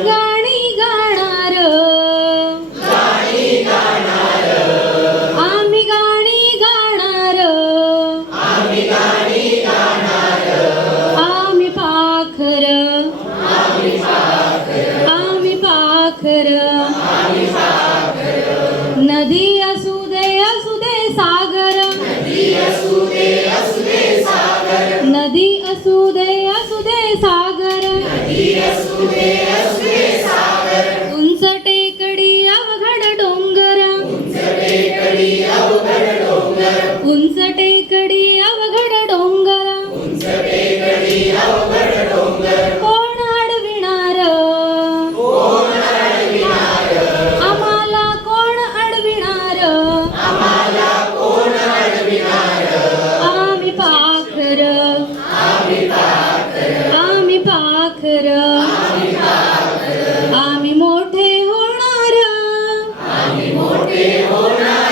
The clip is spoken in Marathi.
गाणी गाणार आम्ही गाणी गाणार आम्ही पाखर नदी असू दे सागर नदी असू दे सागर उंच टेकडी अवघड डोंगर उंच टेकडी अवघड डोंगर कोण अडविणार आम्हाला कोण अडविणार आम्ही पाखर आम्ही मोठे होणार